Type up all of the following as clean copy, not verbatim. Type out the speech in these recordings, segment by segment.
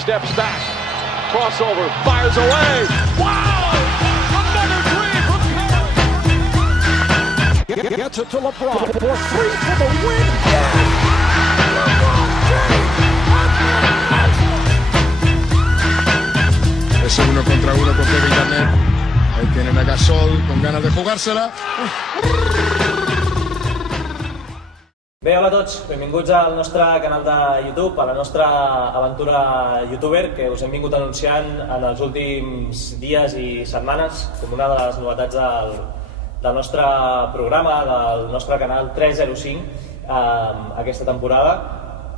Steps back, crossover, fires away. Wow! Another three from Curry. Gets it to LeBron for three for the win. Yes! LeBron James. Es uno contra uno con Kevin Garnett. Ahí tienen a Gasol con ganas de jugársela. Bé, hola a tots, benvinguts al nostre canal de YouTube, a la nostra aventura youtuber que us hem vingut anunciant en els últims dies i setmanes com una de les novetats del nostre programa, del nostre canal 305 aquesta temporada.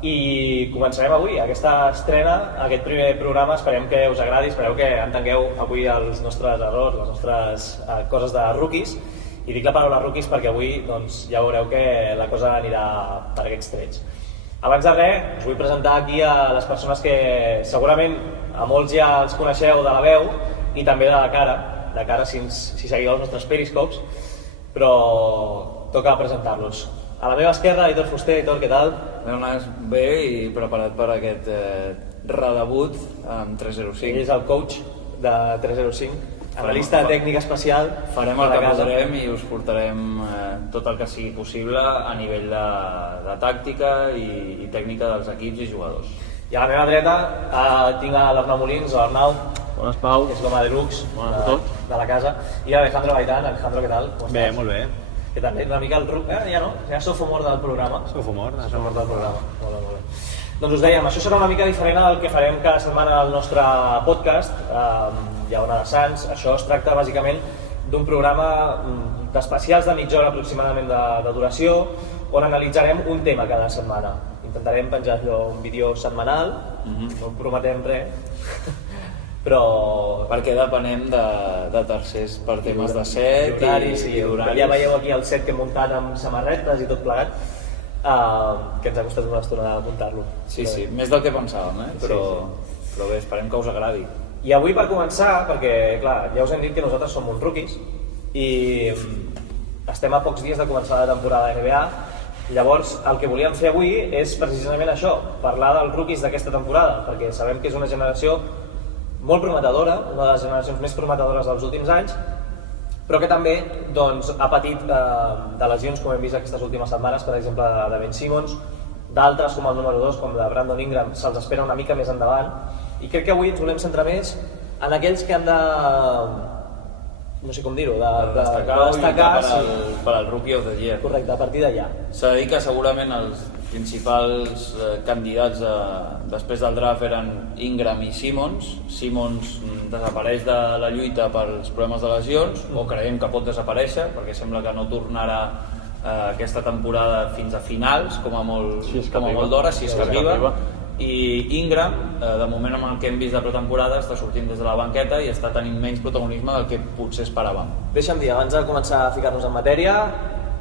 I començarem avui aquesta estrena, aquest primer programa. Esperem que us agradi, espereu que entengueu avui els nostres errors, les nostres coses de rookies. I dic la paraula rookies perquè avui ja veureu que la cosa anirà per aquests trets. Abans de res, us vull presentar aquí a les persones que segurament a molts ja els coneixeu de la veu i també de la cara si seguiu els nostres periscopes, però toca presentar-los. A la meva esquerra, Aitor Fuster. Aitor, què tal? Bé i preparat per aquest redebut amb 305. Ell és el coach de 305. Analista tècnic especial. Farem el que podrem i us portarem tot el que sigui possible a nivell de tàctica i tècnica dels equips i jugadors. I a la meva dreta tinc l'Arnau Molins, l'Arnau. Bones, Pau. Que és l'home de Lux de la casa. I l'Alejandro Gaitán. Alejandro, què tal? Bé, molt bé. Que també una mica el ruc, ja no? Ja sophomore del programa. Sophomore del programa. Molt bé. Doncs us dèiem, això serà una mica diferent del que farem cada setmana al nostre podcast, Llauna de Sants. Això es tracta bàsicament d'un programa d'especials de mitja hora aproximadament de duració, on analitzarem un tema cada setmana. Intentarem penjar un vídeo setmanal, no prometem res, però... Perquè depenem de tercers per temes de set i d'horaris. Ja veieu aquí el set que hem muntat amb samarretes i tot plegat, que ens ha costat una estona de muntar-lo. Sí, més del que pensàvem, però bé, esperem que us agradi. I avui, per començar, perquè clar, ja us hem dit que nosaltres som uns rookies i estem a pocs dies de començar la temporada de NBA. Llavors, el que volíem fer avui és precisament això, parlar dels rookies d'aquesta temporada, perquè sabem que és una generació molt prometedora, una de les generacions més prometedores dels últims anys, però que també ha patit de lesions, com hem vist aquestes últimes setmanes, per exemple de Ben Simmons, d'altres com el número 2, com de Brandon Ingram, se'ls espera una mica més endavant. I crec que avui ens volem centrar més en aquells que han de... no sé com dir-ho, de destacar per al Rookie of the Year. Correcte, a partir d'allà. S'ha de dir que segurament els principals candidats després del draft eren Ingram i Simmons. Simmons desapareix de la lluita pels problemes de lesions, o creiem que pot desaparèixer, perquè sembla que no tornarà aquesta temporada fins a finals, com a molt d'hora, si és que arriba. I Ingram, de moment amb el que hem vist de pretemporada, està sortint des de la banqueta i està tenint menys protagonisme del que potser esperàvem. Deixa'm dir, abans de començar a ficar-nos en matèria,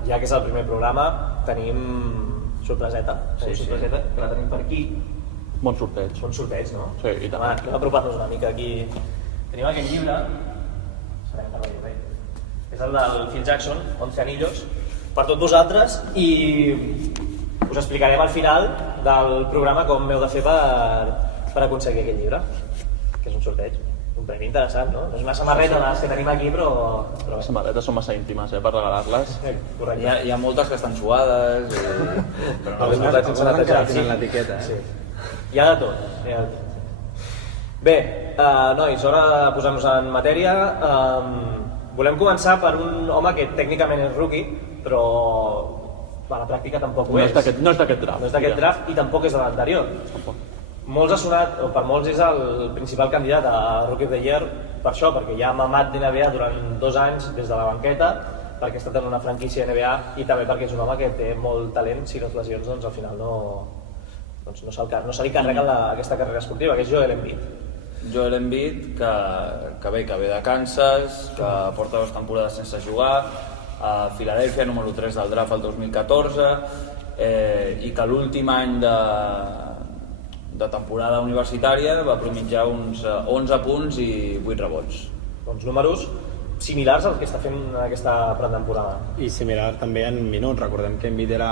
ja que és el primer programa, tenim sorpreseta, que la tenim per aquí. Bon sorteig. Bon sorteig, no? Sí, i tant. Anem a apropar-nos una mica aquí. Tenim aquest llibre, és el del Phil Jackson, 11 anillos, per tots vosaltres, i us explicarem al final del programa com heu de fer per aconseguir aquest llibre, que és un sorteig, un premi interessant, no? No és una samarreta de les que tenim aquí, però... Les samarretes són massa íntimes, per regalar-les. Correcte. Hi ha moltes que estan suades, però no les moltes sense netejar. Tenen l'etiqueta. Sí. Hi ha de tot, Bé, nois, hora de posar-nos en matèria. Volem començar per un home que tècnicament és rookie, però a la pràctica tampoc ho és. No és d'aquest draft. No és d'aquest draft i tampoc és de l'anterior. Molts ha sonat, o per molts és el principal candidat a Rookie of the Year per això, perquè ja ha mamat d'NBA durant 2 anys des de la banqueta, perquè ha estat en una franquícia NBA i també perquè és un home que té molt talent. Si no es lesions, doncs al final no se li carrega aquesta carrera esportiva, que és Joel Embiid. Joel Embiid, que ve de Kansas, que porta 2 temporades sense jugar, a Filadèlfia, número 3 del draft el 2014, i que l'últim any de temporada universitària va promitjar uns 11 punts i 8 rebots. Doncs números similars al que està fent en aquesta pretemporada. I similar també en minuts. Recordem que Embiid era,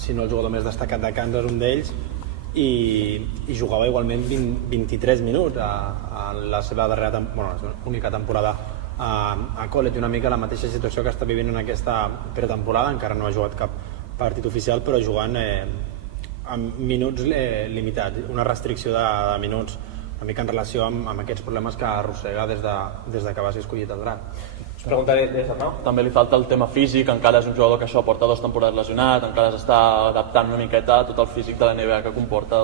si no el jugador més destacat de Kansas, un d'ells, i jugava igualment 23 minuts a la seva única temporada a college. Una mica la mateixa situació que està vivint en aquesta pretemporada. Encara no ha jugat cap partit oficial, però jugant amb minuts limitats, una restricció de minuts, una mica en relació amb aquests problemes que arrossega des de que va ser escollit el draft. Us preguntaré, Arnau? També li falta el tema físic, encara és un jugador que això porta 2 temporades lesionat, encara s'està adaptant una miqueta a tot el físic de la NBA que comporta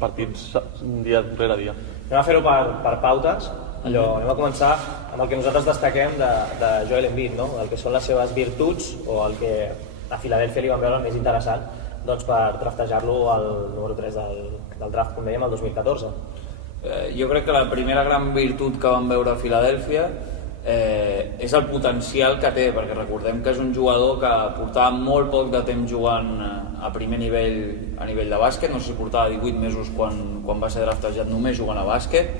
partits dia rere dia. Anem a fer-ho per pautes. Anem a començar amb el que nosaltres destaquem de Joel Embiid, no? El que són les seves virtuts o el que a Filadèlfia li van veure el més interessant per draftejar-lo al número 3 del draft, com dèiem, el 2014. Jo crec que la primera gran virtut que vam veure a Filadèlfia és el potencial que té, perquè recordem que és un jugador que portava molt poc de temps jugant a primer nivell a nivell de bàsquet, no sé si portava 18 mesos quan va ser draftejat només jugant a bàsquet.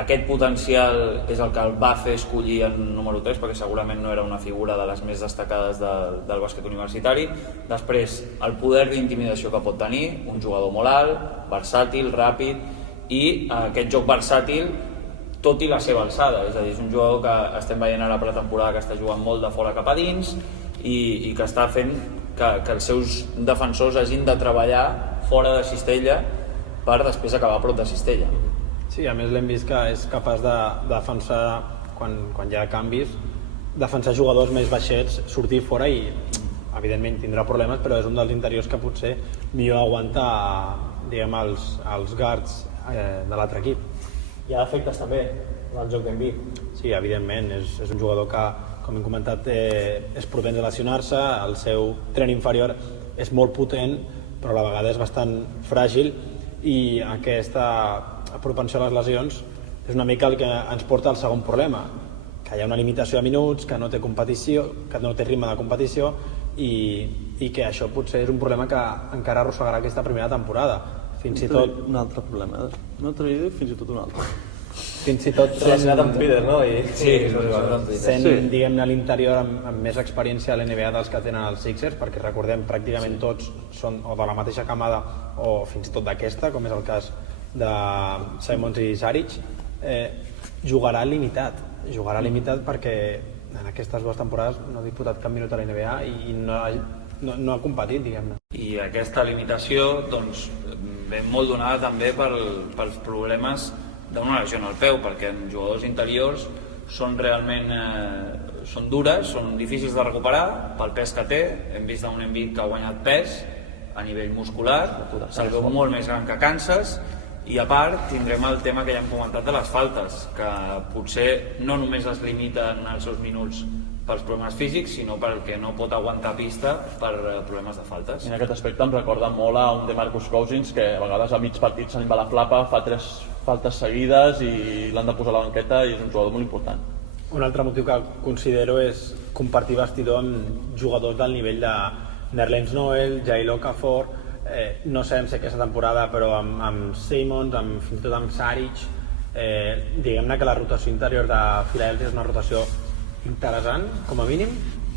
Aquest potencial és el que el va fer escollir en número 3, perquè segurament no era una figura de les més destacades del bàsquet universitari. Després, el poder d'intimidació que pot tenir, un jugador molt alt, versàtil, ràpid, i aquest joc versàtil tot i la seva alçada, és a dir, és un jugador que estem veient ara a la pretemporada que està jugant molt de fora cap a dins i que està fent que els seus defensors hagin de treballar fora de cistella per després acabar a prop de cistella. Sí, a més l'hem vist que és capaç de defensar, quan hi ha canvis, defensar jugadors més baixets, sortir fora i evidentment tindrà problemes, però és un dels interiors que potser millor aguanta, diguem, els guards de l'altre equip. Hi ha efectes també en el joc d'Embiid. Sí, evidentment, és un jugador que, com hem comentat, és propens a lesionar-se, el seu tren inferior és molt potent, però a la vegada és bastant fràgil, i aquesta propensió a les lesions és una mica el que ens porta al segon problema, que hi ha una limitació de minuts, que no té competició, que no té ritme de competició, i que això potser és un problema que encara arrossegarà aquesta primera temporada. Fins i tot... Un altre problema, no t'ho he dit, fins i tot un altre. Fins i tot relacionat amb Twitter, no? Sent, diguem-ne, a l'interior amb més experiència a l'NBA dels que tenen els Sixers, perquè recordem, pràcticament tots són o de la mateixa camada o fins i tot d'aquesta, com és el cas de Simons i Saric. Jugarà limitat perquè en aquestes 2 temporades no ha disputat cap minut a l'NBA i no ha competit, diguem-ne. I aquesta limitació doncs, ve molt donada també pels problemes d'una lesió en el peu, perquè en jugadors interiors són realment són dures, són difícils de recuperar pel pes que té. Hem vist un Embiid que ha guanyat pes a nivell muscular, se'l veu molt més gran que Kansas, i a part tindrem el tema que ja hem comentat de les faltes, que potser no només es limiten els seus minuts pels problemes físics, sinó perquè no pot aguantar pista per problemes de faltes. En aquest aspecte em recorda molt a un de Marcus Cousins, que a vegades a mig partit se'n va la flapa, fa 3 faltes seguides i l'han de posar a la banqueta, i és un jugador molt important. Un altre motiu que considero és compartir vestidor amb jugadors del nivell de Nerlens Noel, Jahlil Okafor, no sabem si aquesta temporada, però amb Simons, fins i tot amb Saric, diguem-ne que la rotació interior de Filadèlfia és una rotació interessant, com a mínim,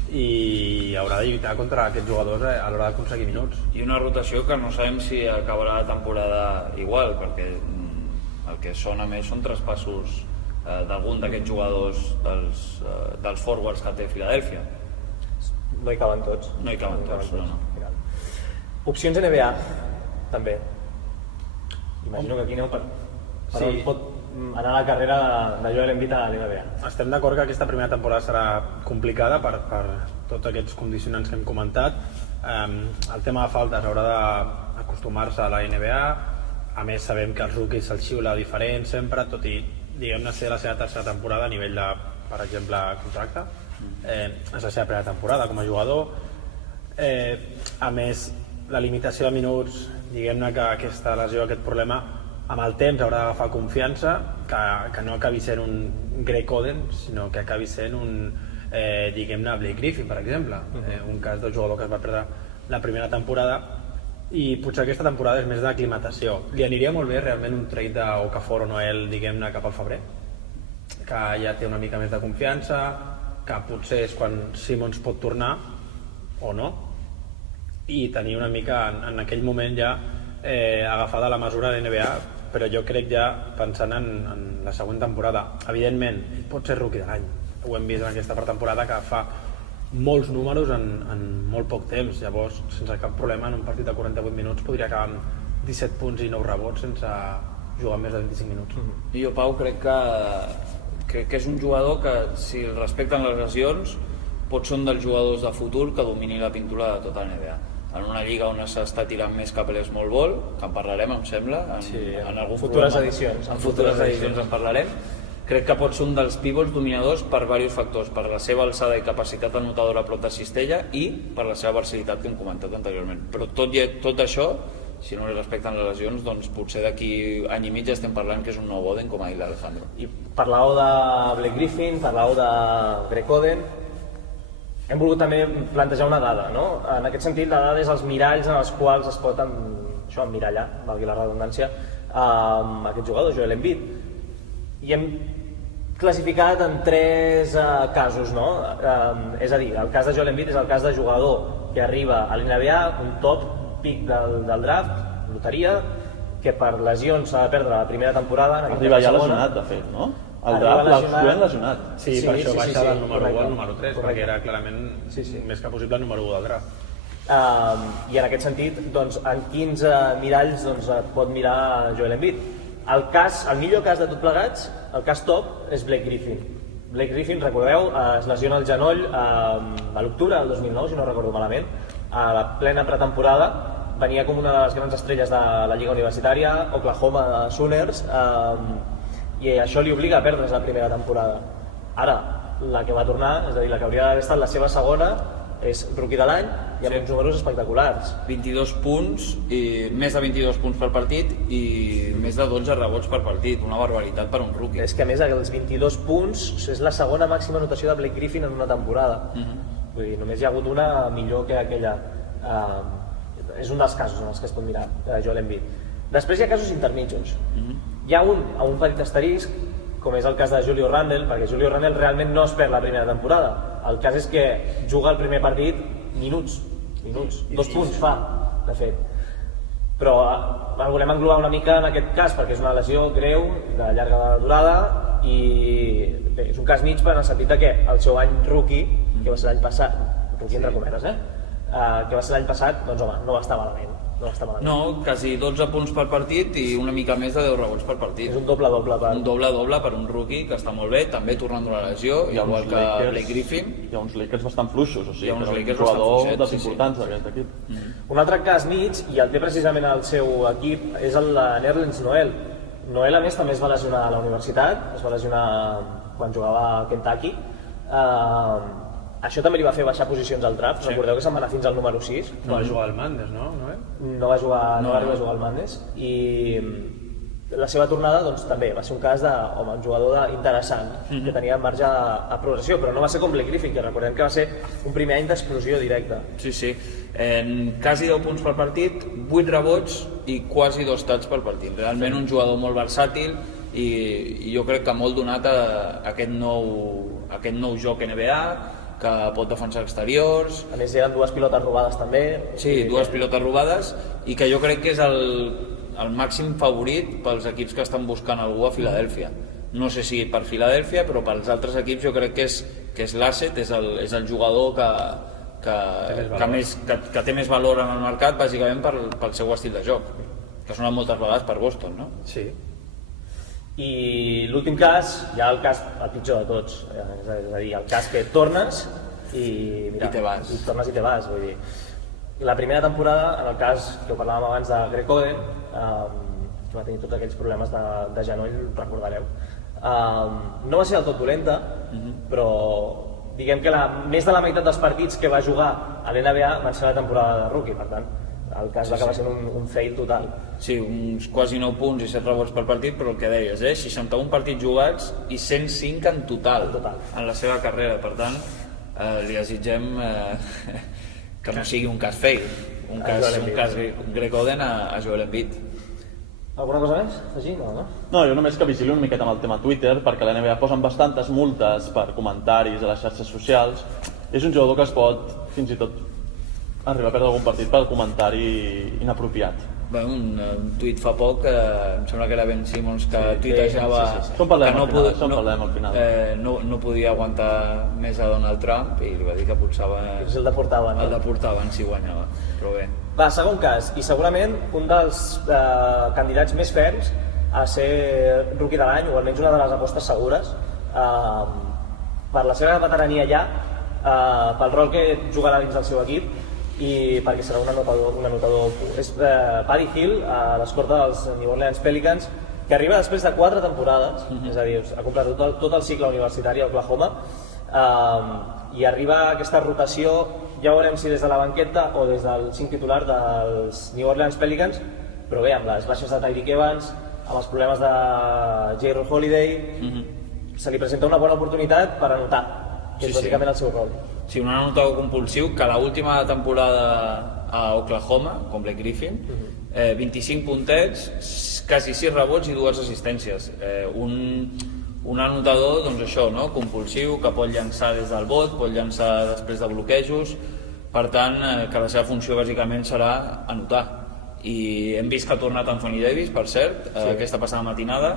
i haurà de lluitar contra aquests jugadors a l'hora d'aconseguir minuts. I una rotació que no sabem si acabarà la temporada igual, perquè el que sona més són traspassos d'algun d'aquests jugadors dels forwards que té Filadèlfia. No hi caben tots. No hi caben tots, no. Opcions NBA, també. Imagino que aquí aneu per on pot anar la carrera de Joel Embiid a l'NBA. Estem d'acord que aquesta primera temporada serà complicada per tots aquests condicionants que hem comentat. El tema de faltes haurà d'acostumar-se a la NBA. A més, sabem que els rookies se'ls xiula diferent sempre, tot i, diguem-ne, ser la seva tercera temporada a nivell de, per exemple, contracte. És la seva primera temporada com a jugador. A més, la limitació de minuts, diguem-ne que aquesta lesió, aquest problema, amb el temps haurà d'agafar confiança, que no acabi sent un Greg Oden, sinó que acabi sent un, diguem-ne, Blake Griffin, per exemple. Un cas del jugador que es va perdre la primera temporada i potser aquesta temporada és més d'aclimatació. Li aniria molt bé realment un trade d'Okafor o Noel, diguem-ne, cap al febrer, que ja té una mica més de confiança, que potser és quan Simmons pot tornar o no, i tenir una mica en aquell moment ja agafada la mesura de NBA, però jo crec ja pensant en la següent temporada. Evidentment, ell pot ser rookie de l'any, ho hem vist en aquesta pretemporada que fa molts números en molt poc temps, llavors sense cap problema en un partit de 48 minuts podria acabar amb 17 punts i 9 rebots sense jugar més de 25 minuts. I jo, Pau, crec que és un jugador que, si el respecten les lesions, pot ser un dels jugadors de futur que domini la pintura de tota la NBA. En una lliga on s'està tirant més cap a l'small ball, que en parlarem, em sembla, en algun futures programa, edicions. en futures edicions en parlarem. Crec que pot ser un dels pivots dominadors per diversos factors, per la seva alçada i capacitat anotadora a prop de cistella i per la seva versatilitat que hem comentat anteriorment. Però tot això, si no li respecten les lesions, doncs potser d'aquí any i mig estem parlant que és un nou Oden, com ha dit l'Alejandro. I parlàveu de Blake Griffin, parlàveu de Greg Oden. Hem volgut també plantejar una dada, no? En aquest sentit, la dada és els miralls en els quals es pot emmirallar, valgui la redundància, aquest jugador, Joel Embiid. I hem classificat en 3 casos, no? És a dir, el cas de Joel Embiid és el cas de jugador que arriba a l'NBA, un top pick del draft, loteria, que per lesions s'ha de perdre la primera temporada. Arriba ja lesionat, de fet, no? El draft l'han lesionat. Sí, per això baixa del número 1 al número 3, correcte. perquè era clarament més que possible el número 1 del draft. I en aquest sentit, doncs, en quins miralls et pot mirar Joel Embiid? El millor cas de tot plegats, el cas top, és Blake Griffin. Blake Griffin, recordeu, es lesiona el genoll a l'octubre del 2009, si no recordo malament, a la plena pretemporada, venia com una de les grans estrelles de la Lliga Universitària, Oklahoma Sooners, i això li obliga a perdre's la primera temporada. Ara, la que va tornar, és a dir, la que hauria d'haver estat la seva segona, és rookie de l'any i amb uns números espectaculars. 22 punts, i més de 22 punts per partit i més de 12 rebots per partit, una barbaritat per un rookie. És que a més els 22 punts és la segona màxima anotació de Blake Griffin en una temporada. Vull dir, només hi ha hagut una millor que aquella. És un dels casos en els que es pot mirar Joel Embiid. Després hi ha casos intermitjos. Hi ha un petit asterisc, com és el cas de Julio Randle, perquè Julio Randle realment no es perd la primera temporada. El cas és que juga el primer partit minuts, 2 punts fa, de fet. Però el volem englobar una mica en aquest cas, perquè és una lesió greu, de llarga durada, i bé, és un cas mig en el sentit que el seu any rookie, que va ser l'any passat, rookie entre cometes, que va ser l'any passat, doncs home, no va estar malament. No, quasi 12 punts per partit i una mica més de 10 rebots per partit. És un doble-doble per un rookie, que està molt bé, també tornant d'una lesió, igual que Blake Griffin. Hi ha uns Lakers bastant fluixos, o sigui, hi ha uns que Lakers és un jugador bastant fluixets, d'importància d'aquest equip. Un altre cas mig, i el té precisament el seu equip, és el de Nerlens Noel. Noel, a més, també es va lesionar a la universitat, es va lesionar quan jugava a Kentucky. Això també li va fer baixar posicions al draft. Recordeu que se'n va anar fins al número 6. No va jugar al Mandes, no? No va arribar a jugar al Mandes. I la seva tornada doncs, també va ser un cas d'un jugador interessant, que tenia marge a progressió, però no va ser com Blake Griffin, que recordem que va ser un primer any d'explosió directa. Sí. En quasi 10 punts per partit, 8 rebots i quasi 2 tats per partit. Realment un jugador molt versàtil i jo crec que molt donat a aquest nou joc NBA, que pot defensar exteriors. A més, eren 2 pilotes robades també. Sí, 2 pilotes robades, i que jo crec que és el màxim favorit pels equips que estan buscant algú a Filadèlfia. No sé si per Filadèlfia, però pels altres equips jo crec que és l'asset, és el jugador que té més valor en el mercat, bàsicament pel seu estil de joc, que ha sonat moltes vegades per Boston, no? Sí. I l'últim cas, ja el pitjor de tots, és a dir, el cas que tornes i te vas. Vull dir, la primera temporada, en el cas que ho parlàvem abans de Greg Oden, que va tenir tots aquells problemes de genoll, recordareu, no va ser del tot dolenta, però diguem que més de la meitat dels partits que va jugar a l'NBA van ser la temporada de rookie, per tant el cas va acabar sent un fail total. Sí, uns quasi 9 punts i 7 rebots per partit, però el que deies, 61 partits jugats i 105 en total en la seva carrera. Per tant, li desitgem que no sigui un cas fail, un cas Greg Oden a Joel Embiid. Alguna cosa més? Afegir? No? No, jo només que vigili una miqueta amb el tema Twitter, perquè la NBA posen bastantes multes per comentaris a les xarxes socials. És un jugador que es pot, fins i tot, arribar a perdre algun partit per comentari inapropiat. Un tuit fa poc, em sembla que era Ben Simmons, que tuitejava Som parlem al final. No podia aguantar més a Donald Trump i li va dir que potser El deportaven. el deportaven si guanyava, però bé. Va, segon cas, i segurament un dels candidats més ferms a ser rookie de l'any, o almenys una de les apostes segures, per la seva veterania ja, pel rol que jugarà dins del seu equip, i perquè serà un anotador pur. És Buddy Hield, a l'escorta dels New Orleans Pelicans, que arriba després de 4 temporades, és a dir, ha complet tot el cicle universitari a Oklahoma, i arriba a aquesta rotació, ja veurem si des de la banqueta o des del 5 titular dels New Orleans Pelicans, però bé, amb les baixes de Tyreek Evans, amb els problemes de J.R. Holiday, se li presenta una bona oportunitat per anotar, que és bàsicament el seu rol. Sí, un anotador compulsiu que l'última temporada a Oklahoma, com Blake Griffin, 25 puntets, quasi 6 rebots i 2 assistències. Un anotador, doncs això, no? Compulsiu, que pot llançar des del bot, pot llançar després de bloquejos, per tant, que la seva funció bàsicament serà anotar. I hem vist que ha tornat Anthony Davis, per cert, aquesta passada matinada.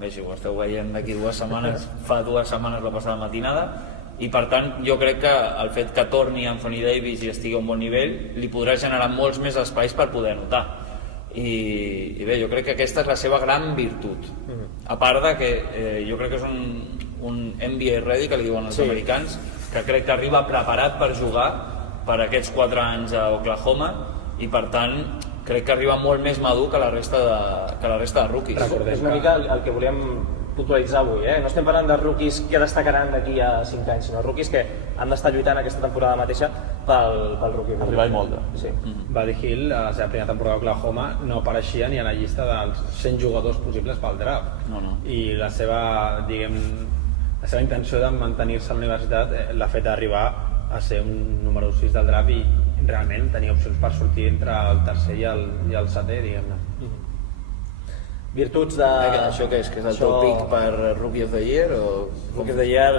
Bé, si ho esteu veient d'aquí 2 setmanes, fa 2 setmanes la passada matinada, i per tant jo crec que el fet que torni Anthony Davis i estigui a un bon nivell li podrà generar molts més espais per poder anotar, i bé, jo crec que aquesta és la seva gran virtut, a part de que jo crec que és un NBA ready, que li diuen els americans, que crec que arriba preparat per jugar per aquests 4 anys a Oklahoma, i per tant crec que arriba molt més madur que la resta de rookies. És una mica el que volíem puntualitzar avui, no estem parlant de rookies que destacaran d'aquí a 5 anys, sinó rookies que han d'estar lluitant aquesta temporada mateixa pel rookie. Arribar i molt. Sí. Buddy Hield, a la seva primera temporada a Oklahoma, no apareixia ni a la llista dels 100 jugadors possibles pel draft. No. I la seva intenció de mantenir-se a la universitat l'ha fet arribar a ser un número 6 del draft, i realment tenia opcions per sortir entre el tercer i el setè, diguem-ne. Virtuts de... Això què és? Que és el top pick per Rookie of the Year? Rookie of the Year,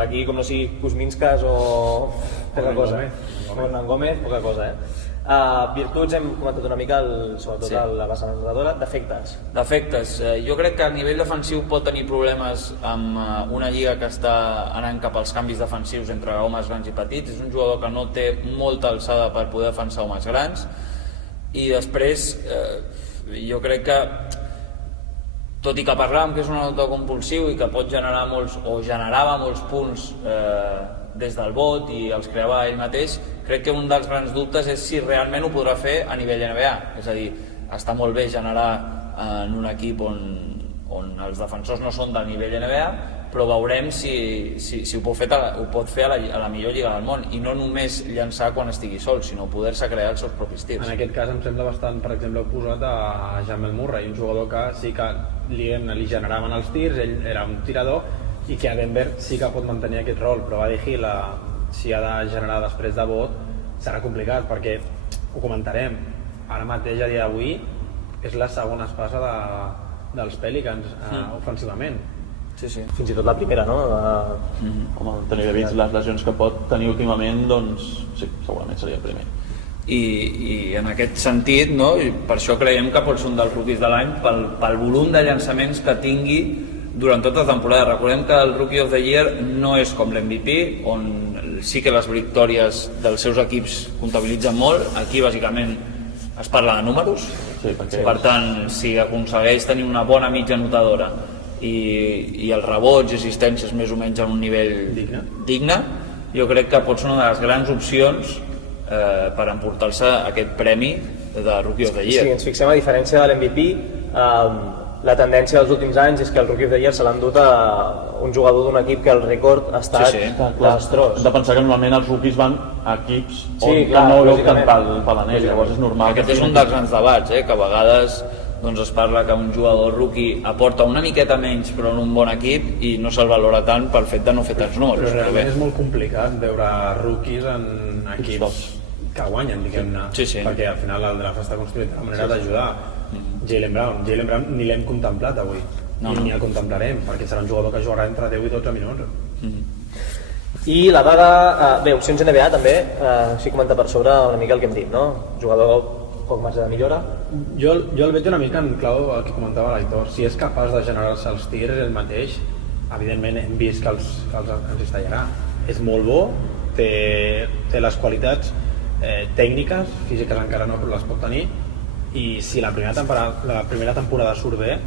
aquí com no sigui Kuzminskas o poca cosa. Hernan Gómez, poca cosa, Virtuts, hem comentat una mica, sobretot la base anotadora. Defectes. Jo crec que a nivell defensiu pot tenir problemes amb una lliga que està anant cap als canvis defensius entre homes grans i petits. És un jugador que no té molta alçada per poder defensar homes grans, i després jo crec que, tot i que parlàvem que és un anotador compulsiu i que pot generar generava molts punts des del bot i els creava ell mateix, crec que un dels grans dubtes és si realment ho podrà fer a nivell NBA. És a dir, està molt bé generar en un equip on els defensors no són del nivell NBA, però veurem si ho pot fer a la millor lliga del món, i no només llançar quan estigui sol, sinó poder-se crear els seus propis tirs. En aquest cas em sembla bastant, per exemple, oposat a Jamal Murray, un jugador que sí que li generaven els tirs, ell era un tirador, i que a Denver sí que pot mantenir aquest rol, però Buddy Hield, si ha de generar després de bot, serà complicat, perquè ho comentarem, ara mateix, a dia d'avui, és la segona espasa dels Pelicans ofensivament. Sí. Fins i tot la primera, no? Home, Anthony Davis, les lesions que pot tenir últimament, doncs sí, segurament seria el primer. I en aquest sentit, no? I per això creiem que pot ser un dels rookies de l'any pel volum de llançaments que tingui durant tota la temporada. Recordem que el Rookie of the Year no és com l'MVP, on sí que les victòries dels seus equips comptabilitzen molt. Aquí bàsicament es parla de números, per tant, si aconsegueix tenir una bona mitja anotadora i els rebots i assistències més o menys en un nivell digne, jo crec que pot ser una de les grans opcions per emportar-se aquest premi de Rookie of the Year. Si ens fixem, a diferència de l'MVP, la tendència dels últims anys és que el Rookie of the Year se l'ha endut a un jugador d'un equip que el rècord ha estat desastrós. Hem de pensar que normalment els rookies van a equips on no opten per l'anell, llavors és normal. Aquest és un dels grans debats, que a vegades es parla que un jugador rookie aporta una miqueta menys però en un bon equip i no se'l valora tant pel fet de no fer tants números. Però realment és molt complicat veure rookies en equips que guanyen, diguem-ne, Sí. perquè al final el draft està construït de manera d'ajudar. Jaylen Brown ni l'hem contemplat avui, ni el contemplarem, perquè serà un jugador que jugarà entre 10 i 12 minuts. I la dada, bé, opcions NBA també, així comenta per sobre una mica el que hem dit, no? Jugador poc marge de millora. Jo el veig una mica en clau el que comentava l'Aitor, si és capaç de generar-se els tirs ell mateix, evidentment hem vist que ens tallarà. És molt bo, té les qualitats tècniques, físiques encara no, però les pot tenir, i si la primera temporada surt bé,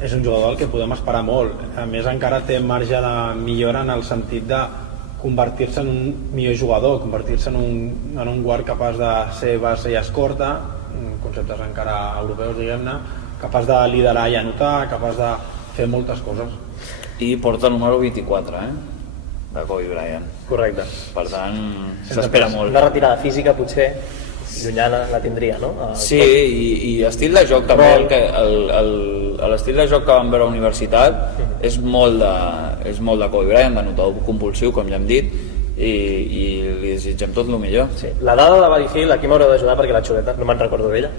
és un jugador al que podem esperar molt. A més, encara té marge de millora en el sentit de convertir-se en un millor jugador, convertir-se en un guard capaç de ser base i escorta, conceptes encara europeus, diguem-ne, capaç de liderar i anotar, capaç de fer moltes coses. I porta el número 24, de Kobe Bryant. Correcte. Per tant, s'espera molt. Una retirada física potser llunyana la tindria, no? Sí, i estil de joc també, l'estil de joc que vam veure a la universitat és molt de Kobe Bryant, de notador compulsiu, com ja hem dit, i li desitgem tot el millor. Sí. La dada de Buddy Hield, aquí m'haureu d'ajudar perquè la xuleta, no me'n recordo d'ella.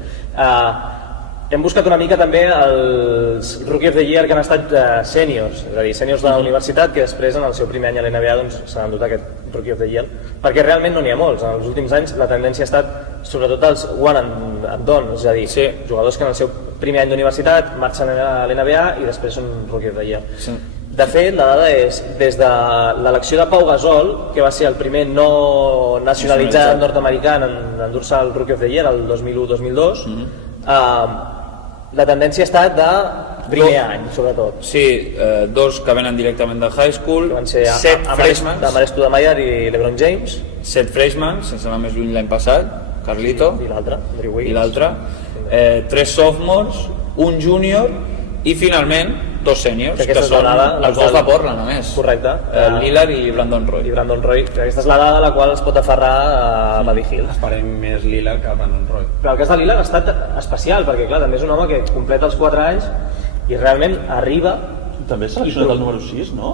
Hem buscat una mica també els Rookie of the Year que han estat sèniors, és a dir, sèniors de la universitat que després en el seu primer any a l'NBA doncs, s'han endut aquest Rookie of the Year, perquè realment no n'hi ha molts. En els últims anys la tendència ha estat sobretot els one and done, és a dir, jugadors que en el seu primer any d'universitat marxen a l'NBA i després són Rookie of the Year. Sí. De fet, la dada és, des de l'elecció de Pau Gasol, que va ser el primer no nacionalitzat nord-americà en endur-se el Rookie of the Year el 2001-2002, la tendència ha estat de primer any, sobretot. Sí, dos que venen directament de high school, que van ser 7 freshmans, Amar'e Stoudemire i LeBron James, 7 freshmans, sense anar més lluny l'any passat, Carlito, i l'altre, Andrew Wiggins, i l'altre, 3 sophomores, un júnior i finalment 2 sèniors, que són els dos de Portland només. Correcte. Lillard i Brandon Roy. Aquesta és la dada a la qual es pot aferrar a Buddy Hield. Esperem més Lillard que Brandon Roy. Però el cas de Lillard ha estat especial, perquè clar, també és un home que completa els 4 anys i realment arriba... També s'ha seleccionat el número 6, no?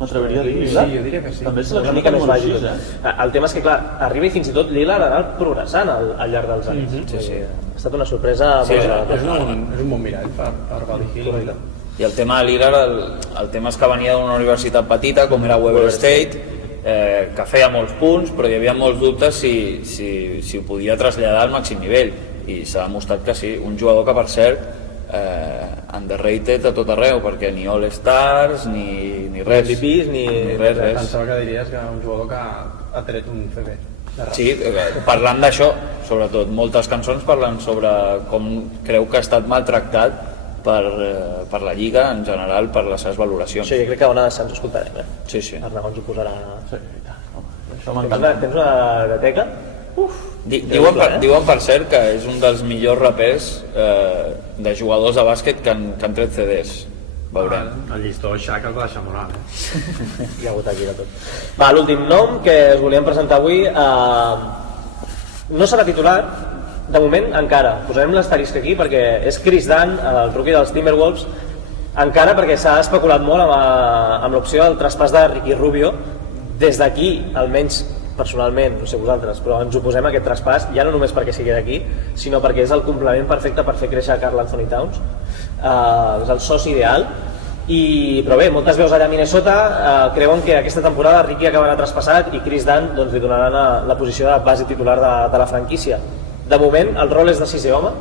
M'atreviria a dir Lillard? Sí, jo diria que sí. També s'ha seleccionat el número 6, El tema és que, clar, arriba i fins i tot Lillard ha anat progressant al llarg dels anys. Ha estat una sorpresa molt gran. És un bon mirall per Buddy Hield. I el tema de Lillard, el tema és que venia d'una universitat petita com era Weber State, que feia molts punts, però hi havia molts dubtes si ho podia traslladar al màxim nivell, i s'ha demostrat que sí. Un jugador que, per cert, underrated a tot arreu, perquè ni All-Stars ni res, MVPs ni res. Pensava que diries que un jugador que ha tret un CB. Sí, parlant d'això, sobretot, moltes cançons parlen sobre com creu que ha estat maltractat per la Lliga en general, per les seves valoracions. Sí, jo crec que a Ona ens ho escoltarem, Sí. Arnau ens ho posarà... Sí, això m'encanta. Tens una biblioteca? Diuen per cert que és un dels millors rapers de jugadors de bàsquet que han tret CDs. Veurem. El llistó Shaq el va deixar molt alt, Hi ha hagut aquí de tot. Va, l'últim nom que us volíem presentar avui no serà titular, de moment encara, posarem l'asterisc aquí perquè és Chris Dunn, el rookie dels Timberwolves, encara perquè s'ha especulat molt amb l'opció del traspàs de Ricky Rubio. Des d'aquí, almenys personalment, no sé vosaltres, però ens oposem a aquest traspàs, ja no només perquè sigui d'aquí, sinó perquè és el complement perfecte per fer créixer Karl Anthony Towns, és el soci ideal. Però bé, moltes veus allà a Minnesota creuen que aquesta temporada Ricky acabarà traspassat i Chris Dunn doncs, li donaran la posició de base titular de la franquícia. De moment el rol és de 6è home,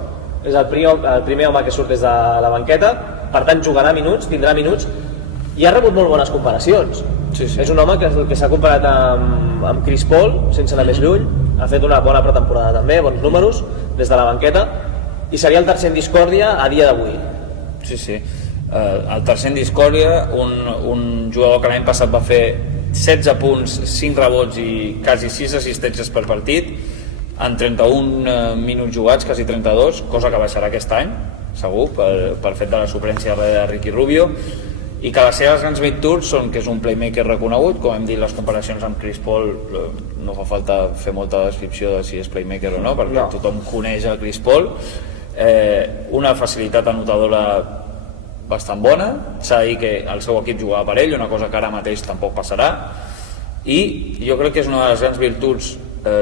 és el primer home que surt des de la banqueta, per tant jugarà minuts, tindrà minuts i ha rebut molt bones comparacions. És un home que s'ha comparat amb Chris Paul, sense anar més lluny, ha fet una bona pretemporada també, bons números des de la banqueta, i seria el tercer en discòrdia a dia d'avui. Sí. El tercer en discòrdia, un jugador que l'any passat va fer 16 punts, 5 rebots i quasi 6 assistències per partit, en 31 minuts jugats, quasi 32, cosa que baixarà aquest any, segur, pel fet de la suplència de Ricky Rubio, i que les seves grans virtuts són que és un playmaker reconegut, com hem dit, les comparacions amb Chris Paul no fa falta fer molta descripció de si és playmaker o no, perquè tothom coneix a Chris Paul, una facilitat anotadora bastant bona, s'ha de dir que el seu equip jugava per ell, una cosa que ara mateix tampoc passarà, i jo crec que és una de les grans virtuts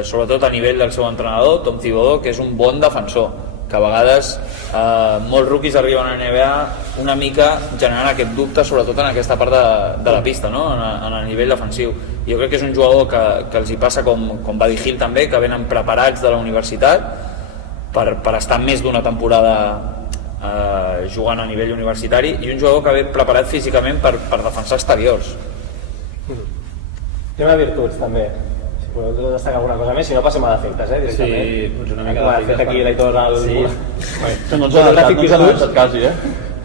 sobretot a nivell del seu entrenador, Tom Thibodeau, que és un bon defensor, que a vegades molts rookies arriben a NBA una mica generant aquest dubte, sobretot en aquesta part de la pista, no? en el nivell defensiu. Jo crec que és un jugador que els hi passa com Buddy Hield també, que venen preparats de la universitat per estar més d'una temporada jugant a nivell universitari, i un jugador que ve preparat físicament per defensar exteriors. Tema de virtuts també, si podeu destacar alguna cosa més, si no passem a defectes, directament. Sí, potser una mica de fet aquí l'Aitor al... Sí. Que no ens ha adaptat quasi,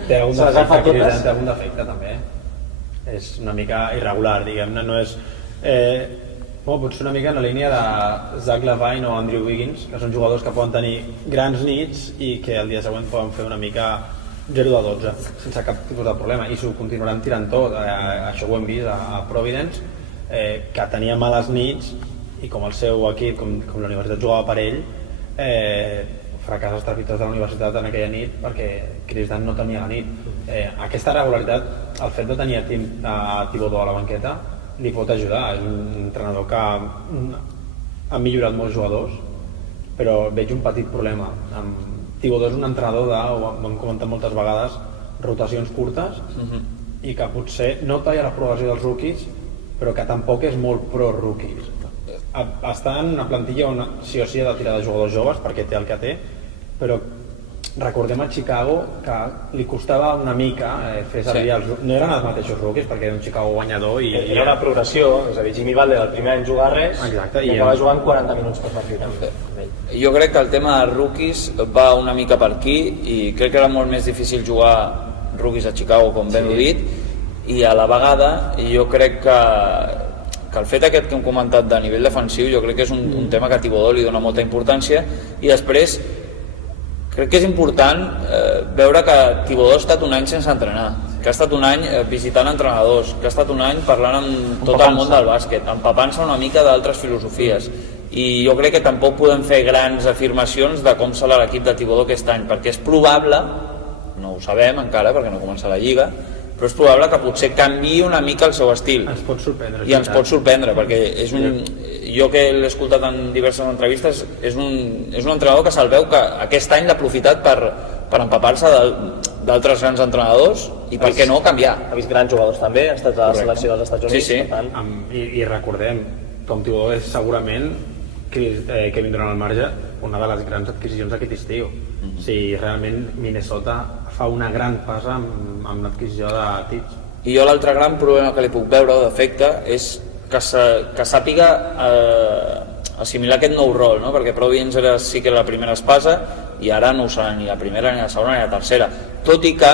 Té algun Se les ha fet totes. Té algun defecte també. És una mica irregular, diguem-ne, no és... potser una mica en la línia de Zach LaVine o Andrew Wiggins, que són jugadors que poden tenir grans nits i que el dia següent poden fer una mica 0 de 12, sense cap tipus de problema, i s'ho continuaran tirant tot. Això ho hem vist a Providence, que tenia males nits i com el seu equip, com la universitat jugava per ell, fracàs estrepitós de la universitat en aquella nit perquè Chris Dunn no tenia la nit. Aquesta regularitat, el fet de tenir a Thibodeau a la banqueta li pot ajudar. És un entrenador que ha millorat molts jugadors, però veig un petit problema. Thibodeau és un entrenador ho hem comentat moltes vegades, rotacions curtes, i que potser no talla la progressió dels rookies, però que tampoc és molt pro-rookies. Està en una plantilla on sí o sí ha de tirar de jugadors joves perquè té el que té, però recordem a Chicago que li costava una mica fer servir no eren els mateixos rookies perquè era un Chicago guanyador i era una progressió, és a dir, Jimmy Butler el primer any jugar res. Exacte, i acaba jugant 40 minuts per partit. Jo crec que el tema de rookies va una mica per aquí, i crec que era molt més difícil jugar rookies a Chicago, com ben ho dit, i a la vegada jo crec que el fet aquest que hem comentat de nivell defensiu jo crec que és un tema que a Thibodeau li dona molta importància, i després crec que és important veure que Thibodeau ha estat un any sense entrenar, que ha estat un any visitant entrenadors, que ha estat un any parlant amb tot el món del bàsquet, empapant-se una mica d'altres filosofies, i jo crec que tampoc podem fer grans afirmacions de com serà l'equip de Thibodeau aquest any, perquè és probable, no ho sabem encara perquè no comença la Lliga, però és probable que potser canviï una mica el seu estil. Ens pot sorprendre. I ens pot sorprendre, perquè és jo que l'he escoltat en diverses entrevistes, és un entrenador que se'l veu que aquest any l'ha aprofitat per empapar-se d'altres grans entrenadors i per què no canviar. Ha vist grans jugadors també, ha estat a la selecció dels Estats Units. Sí. Per tant. I recordem, Tom Thibodeau és segurament Kevin Durant al marge, una de les grans adquisicions d'aquest estiu. Si realment Minnesota fa una gran passa amb l'adquisició de Tibbs. I jo l'altre gran problema que li puc veure o defecte és que sàpiga assimilar aquest nou rol, no? Perquè Providence sí que era la primera espasa i ara no ho serà ni la primera, ni la segona, ni la tercera, tot i que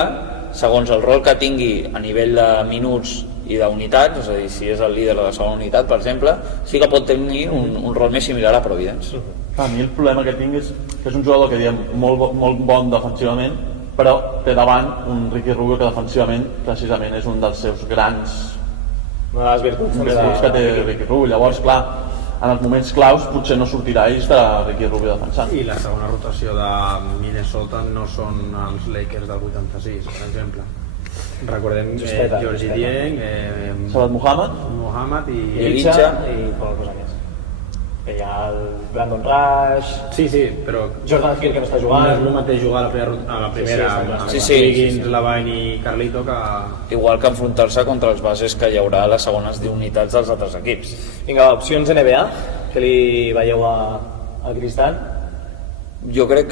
segons el rol que tingui a nivell de minuts i d'unitats, és a dir, si és el líder de la segona unitat, per exemple, sí que pot tenir un rol més similar a Providence. A mi el problema que tinc és que és un jugador que diem molt bon defensivament, però té davant un Ricky Rubio que defensivament precisament és un dels seus grans una de les virtuts que té Ricky Rubio. Llavors, clar, en els moments claus potser no sortirà ells de Ricky Rubio defensant. I la segona rotació de Minnesota no són els Lakers del 86, per exemple. Recordem Georgie Dieng, Sabat Muhammad i Elitja i qualque cosa més. Hi ha el Brandon Rush... Sí, però Jordan Hill, que no està jugant. No és el mateix jugar a la primera amb Wiggins, LaVine i Carlito que... Igual que enfrontar-se contra els bases que hi haurà a les segones unitats dels altres equips. Vinga, opcions NBA, que li veieu al Chris Dunn? Jo crec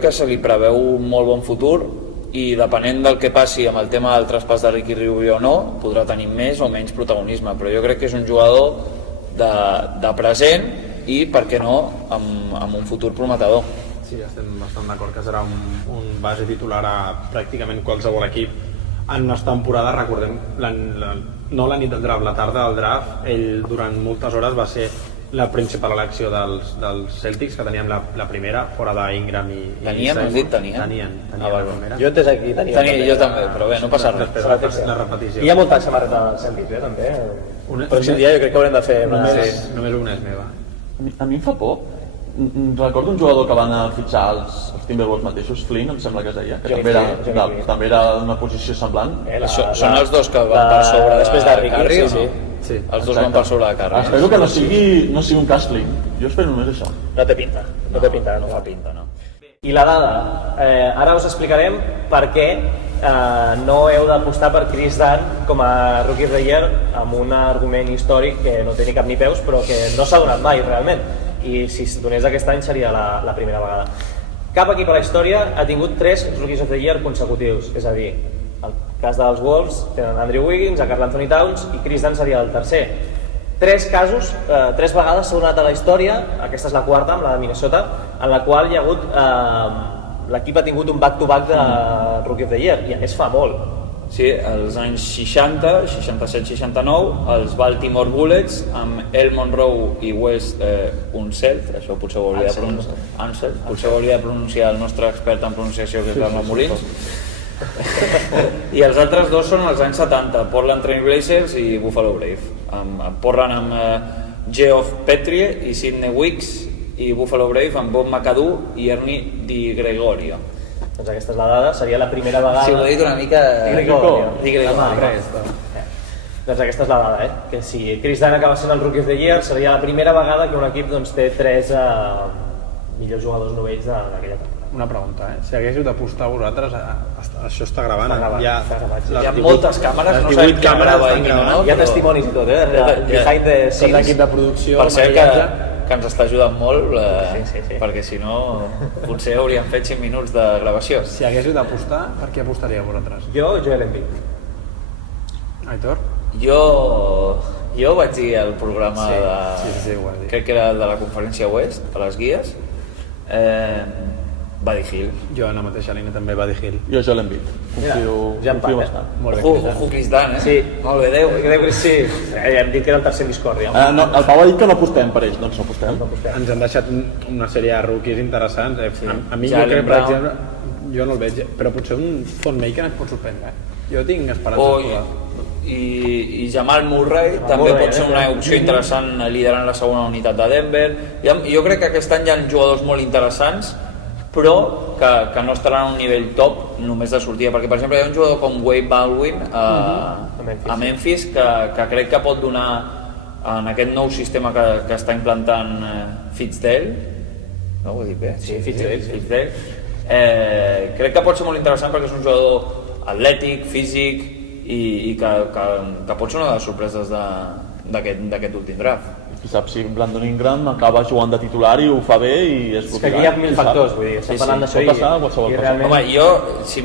que se li preveu un molt bon futur, i depenent del que passi amb el tema del traspàs de Ricky Rubio o no, podrà tenir més o menys protagonisme, però jo crec que és un jugador de present i, per què no, amb un futur prometedor. Sí, estem bastant d'acord que serà un base titular a pràcticament qualsevol equip en unes temporades. Recordem, no la nit del draft, la tarda del draft, ell durant moltes hores va ser la principal elecció dels Celtics, que teníem la primera, fora d'Ingram i Teníem, has dit tenien? Tenien la primera. Jo entès aquí teníem. Jo també, però bé, no passa res. La repetició. Hi ha molta samarreta dels Celtics, també. Pròxim dia jo crec que haurem de fer només una és meva. A mi em fa por. Recordo un jugador que van fitxar els Timberwolves mateixos, Flynn, em sembla que es deia, que també era d'una posició semblant. Són els dos que van per sobre després de Ricky, Curry, sí. Sí, els dos van per sobre la carn. Espero que no sigui un castling. Jo espero només això. No té pinta, no té pinta, No fa pinta, no. I la dada, ara us explicarem per què no heu d'apostar per Chris Dunn com a Rookie of the Year amb un argument històric que no té ni cap ni peus però que no s'ha donat mai realment, i si es donés aquest any seria la primera vegada. Cap equip a la història ha tingut 3 Rookies of the Year consecutius, és a dir, el cas dels Wolves tenen Andrew Wiggins, a Karl Anthony Towns i Chris Dunn seria el tercer. 3 casos, 3 vegades s'ha donat a la història, aquesta és la quarta amb la de Minnesota, en la qual hi ha hagut l'equip ha tingut un back-to-back de Rookie of the Year, i a més fa molt. Sí, als anys 60, 67-69, els Baltimore Bullets, amb El Monroe i Wes Unseld, això potser ho hauria de pronunciar el nostre expert en pronunciació, que és l'Arnau Molins. I els altres dos són els anys 70, Portland Trail Blazers i Buffalo Brave. Portland amb Geoff Petrie i Sidney Wicks, i Buffalo Brave amb Bob McAdoo i Ernie Di Gregorio. Doncs aquesta és la dada, seria la primera vegada... Si ho he dit una mica... Di Gregorio. Doncs aquesta és la dada, que si Chris Dunn acaba sent el Rookie of the Year seria la primera vegada que un equip té 3 millors jugadors novells d'aquella temporada. Una pregunta, si haguéssiu d'apostar vosaltres, això està gravant, està gravat. Hi ha moltes càmeres, no sabem qui grava i qui no. Hi ha testimonis i tot, behind the scenes. Tot l'equip de producció, per cert que ens està ajudant molt, sí. perquè si no potser hauríem fet 5 minuts de gravació. Si haguéssiu d'apostar, per què apostaríeu vosaltres? Jo, Joel Embiid. Aitor? Jo vaig dir al programa sí, ho vas dir. crec que era el de la conferència Oest, a les guies, Buddy Hield. Jo en la mateixa línia també Buddy Hield. Jo Joel Embiid. Confio bastant. Ojo Chris Dunn, Sí. Molt bé, Déu. Sí, hem dit que era el tercer discòrdia. No, el Pau ha dit que no apostem per ells, doncs no apostem. Ens han deixat una sèrie de rookies interessants. A mi jo Jalen crec, per Brown. exemple, jo no el veig, però potser un Thon Maker ens pot sorprendre. Jo tinc esperances. I Jamal Murray també pot ser una opció interessant liderant la segona unitat de Denver. Jo crec que aquest any hi ha jugadors molt interessants, però que no estaran a un nivell top només de sortida, perquè per exemple hi ha un jugador com Wade Baldwin a Memphis que crec que pot donar en aquest nou sistema que està implantant Fitzdale, no ho he dit bé? Sí, Fitzdale. Crec que pot ser molt interessant perquè és un jugador atlètic, físic i que pot ser una de les sorpreses d'aquest últim draft. Qui sap si Brandon Ingram acaba jugant de titular i ho fa bé i és que aquí hi ha mil factors, vull dir, estem parlant d'això i realment... Home, jo, si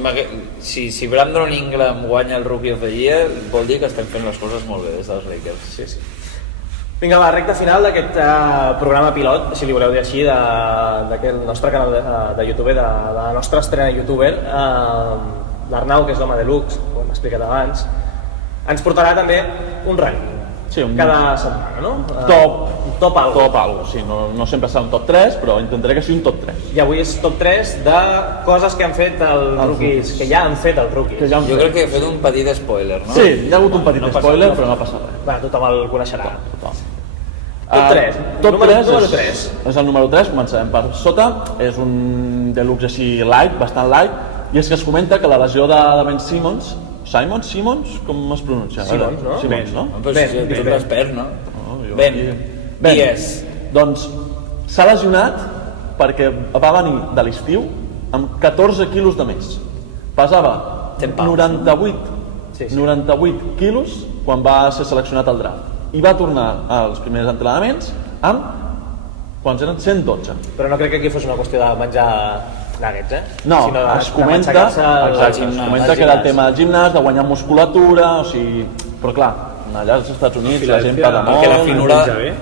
Brandon Ingram guanya el Rookie of the Year, vol dir que estem fent les coses molt bé des dels Lakers. Sí. Vinga, la recta final d'aquest programa pilot, si li voleu dir així, d'aquest nostre canal de YouTube, de la nostra estrena youtuber. L'Arnau, que és l'home de Lux, ho hem explicat abans, ens portarà també un ranking. Sí, cada setmana, no? Top algo. Sí, no sempre serà un top 3, però intentaré que sigui un top 3. I avui és top 3 de coses que han fet els rookies, que ja han fet els rookies. Jo crec que he fet un petit spoiler, no? Sí, hi ha hagut un petit spoiler, però no passa res. Va, tothom el coneixerà. Top 3. Top 3 és el número 3, començarem per sota. És un deluxe així light, bastant light, i és que es comenta que la lesió de Ben Simmons, com es pronuncia? Simons, no? Simons, no? Però si ets l'expert, no? Ben. Doncs s'ha lesionat perquè va venir de l'estiu amb 14 quilos de més. Pesava 98 quilos quan va ser seleccionat al draft i va tornar als primers entrenaments amb, quants eren? 112. Però no crec que aquí fos una qüestió de menjar nuggets, No, es comenta que era el tema del gimnàs, de guanyar musculatura, o sigui... Però clar, allà als Estats Units la gent parla molt... Perquè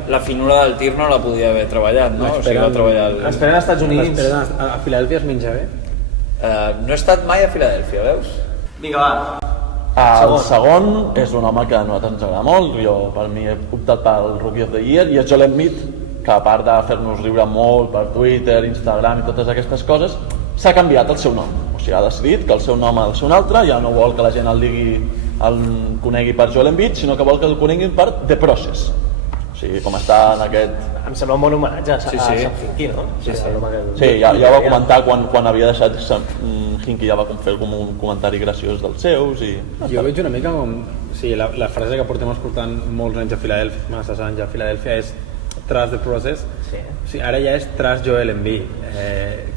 la finura del tir no la podia haver treballat, no? O sigui, va treballar... Esperen als Estats Units. A Filadèlfia es menja bé? No he estat mai a Filadèlfia, veus? Vinga, va. El segon és un home que a nosaltres ens agrada molt, jo per mi he optat pel Rookie of the Year, i és Joel Embiid, que a part de fer-nos riure molt per Twitter, Instagram i totes aquestes coses, s'ha canviat el seu nom. O sigui, ha decidit que el seu nom ha de ser un altre, ja no vol que la gent el conegui per Joel Embiid, sinó que vol que el coneguin per The Process. O sigui, com està en aquest... Em sembla un bon homenatge a Sí. Sant Hinky, no? Sí. Sí, ja ho va comentar quan havia deixat Hinky, ja va fer com un comentari graciós dels seus i... Jo veig una mica com... Sí, la frase que portem escoltant molts anys a Filadèlfia, masses anys a Filadèlfia, és trust the process. Sí, ara ja és trust Joel Embiid.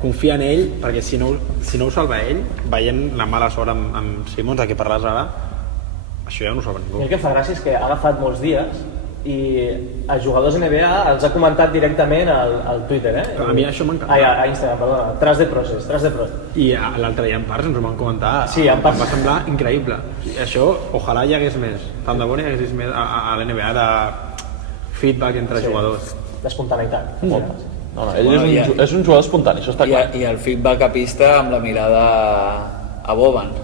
Confia en ell, perquè si no ho salva ell, veient la mala sort amb Simmons, a qui parles ara, això ja no ho salva ningú. I el que fa gràcia és que ha agafat molts dies i a jugadors NBA els ha comentat directament al Twitter, A mi això m'encanta. A Instagram, perdona. Trust the process. I l'altre dia en Parts ens ho van comentar. Sí, en Parts. Em va semblar increïble. I això, ojalà hi hagués més. Tant de bo hi hagués més a l'NBA de feedback entre jugadors. L'espontaneïtat. No, ell és un jugador espontani, això està clar. I el feedback a pista amb la mirada a Boban.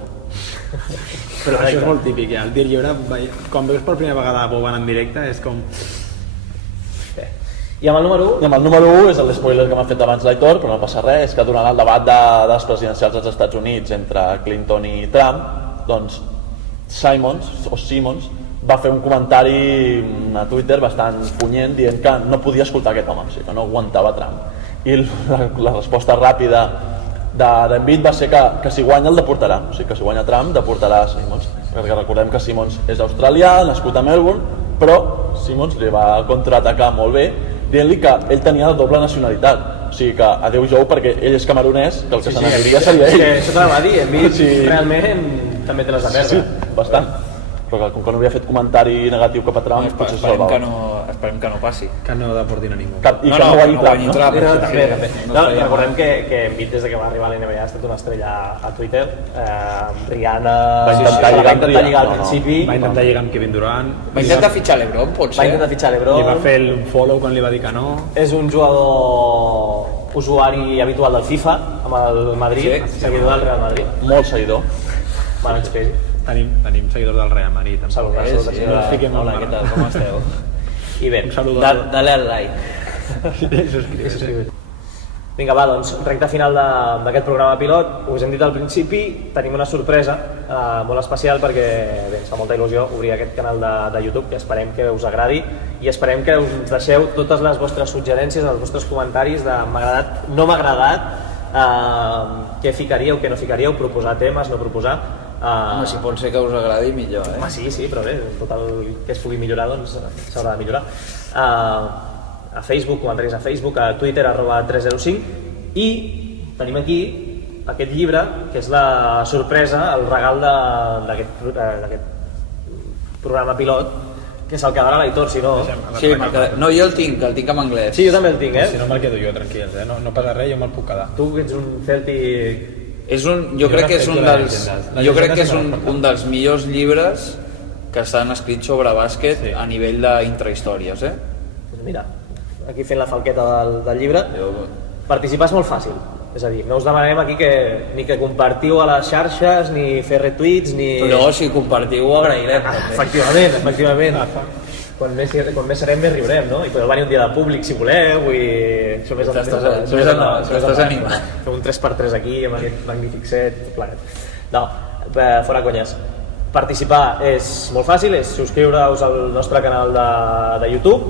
Però això és molt típic, ja. El tir lliure, quan veus per primera vegada a Boban en directe, és com... I amb el número 1? I amb el número 1 és l'espoiler que m'ha fet abans l'Aitor, però no passa res, és que durant el debat de les presidencials dels Estats Units entre Clinton i Trump, doncs Simmons va fer un comentari a Twitter bastant punyent dient que no podia escoltar aquest home, o sigui, que no aguantava Trump. I la resposta ràpida d'Embiid va ser que si guanya el deportarà, o sigui que si guanya Trump deportarà Simmons, perquè recordem que Simmons és australià, nascut a Melbourne, però Simmons li va contraatacar molt bé dient-li que ell tenia doble nacionalitat, o sigui que adeu Jou perquè ell és camerunès, que el que se n'aniria seria ell. Això te la va dir, Embiid realment també té les de perdre. Sí, bastant. Però com que no havia fet comentari negatiu cap a Trump, potser se salvava. Esperem que no passi. Que no deportin a ningú. I que no guanyi Trump, no? També. Recordem que Embiid des que va arribar a l'NBA ha estat una estrella a Twitter. Rihanna va intentar lligar al principi. Va intentar lligar amb Kevin Durant. Va intentar fitxar l'Ebron, pot ser? Va intentar fitxar l'Ebron. Li va fer un follow quan li va dir que no. És un jugador usuari habitual del FIFA amb el Madrid, seguidor del Real Madrid. Molt seguidor. Bueno, ens pesi. Tenim seguidors del Real Madrid. Salutacions. Hola, què tal? Com esteu? I bé, un saludo. Dale al like. Subscriu. Vinga, va, doncs, recta final d'aquest programa pilot. Us hem dit al principi, tenim una sorpresa molt especial perquè bé, ens fa molta il·lusió obrir aquest canal de YouTube, que esperem que us agradi i esperem que us deixeu totes les vostres suggerències, els vostres comentaris de m'ha agradat, no m'ha agradat, què ficaríeu, què no ficaríeu, proposar temes, no proposar. Home, si pot ser que us agradi, millor, Home, sí, però bé, tot el que es pugui millorar doncs s'haurà de millorar. A Facebook, comentaris a Facebook, a Twitter, @305, i tenim aquí aquest llibre, que és la sorpresa, el regal d'aquest programa pilot, que se'l quedarà l'Aitor, si no... Sí, no, jo el tinc en anglès. Sí, jo també el tinc, Si no me'l quedo jo, tranquils, no passa res, jo me'l puc quedar. Tu que ets un Celtic... Jo crec que és un dels millors llibres que s'han escrit sobre bàsquet a nivell d'intrahistòries, Doncs mira, aquí fent la falqueta del llibre. Participar és molt fàcil, és a dir, no us demanem aquí ni que compartiu a les xarxes, ni fer retuits, ni... Però si compartiu ho agrairem. Efectivament. Quan més serem, més riurem, no? I podeu venir un dia de públic si voleu, i això més T'estàs animant. Fem un 3x3 aquí, amb aquest magnífic set, plegat. No, fora conyes. Participar és molt fàcil, és subscriure-us al nostre canal de YouTube,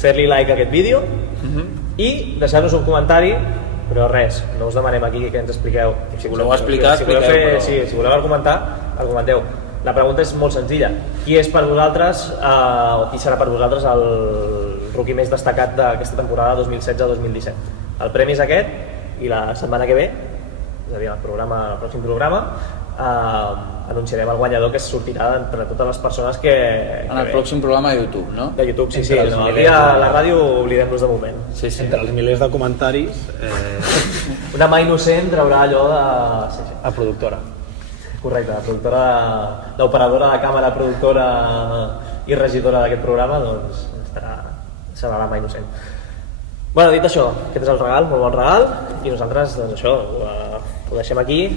fer-li like a aquest vídeo i deixar-nos un comentari, però res, no us demanem aquí que ens expliqueu. Si voleu explicar, si voleu argumentar, argumenteu. La pregunta és molt senzilla. Qui és per vosaltres, o qui serà per vosaltres el rookie més destacat d'aquesta temporada 2016-2017? El premi és aquest, i la setmana que ve, és a dir, el pròxim programa, anunciarem el guanyador, que sortirà entre totes les persones que... En el pròxim programa de YouTube, no? De YouTube, sí. Aquí a la ràdio oblidem-nos de moment. Sí. Entre els milers de comentaris... Una mà innocent traurà allò de... A productora. Correcte, la productora, l'operadora de càmera, productora i regidora d'aquest programa, doncs serà la mà innocent. Bueno, dit això, aquest és el regal, molt bon regal, i nosaltres, doncs això, ho deixem aquí.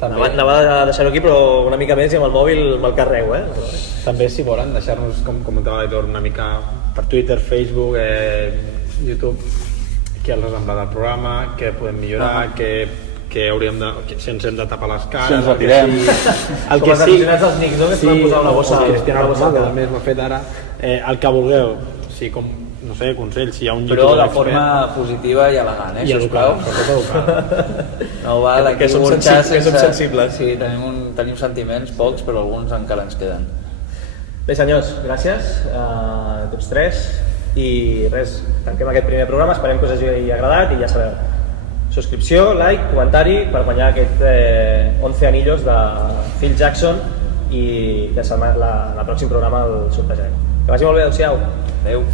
Anava a deixar-ho aquí, però una mica més i amb el mòbil me'l carrego, També, si volen, deixar-nos, com comentava l'Aitor, una mica per Twitter, Facebook, YouTube, què els ha semblat el programa, què podem millorar, que hauríem de... si ens hem de tapar les cares... Si ens retirem. El que sí... Com els aficionats dels Knicks, no? Que s'han posat una bossa... Cristiano Ronaldo també m'ho ha fet ara. El que vulgueu, sí, com no sé, consell, si hi ha un Però youtuber de forma positiva i elegant, i sisplau. No val aquí Que som burxar que som sensibles. Sí, tenim sentiments, pocs, però alguns encara ens queden. Bé, senyors, gràcies a tots tres i res, tanquem aquest primer programa, esperem que us hagi agradat i ja sabeu, subscripció, like, comentari per guanyar aquest 11 anillos de Phil Jackson i la pròxim programa el sortejarem. Que vagi molt bé, adéu-siau. Adéu.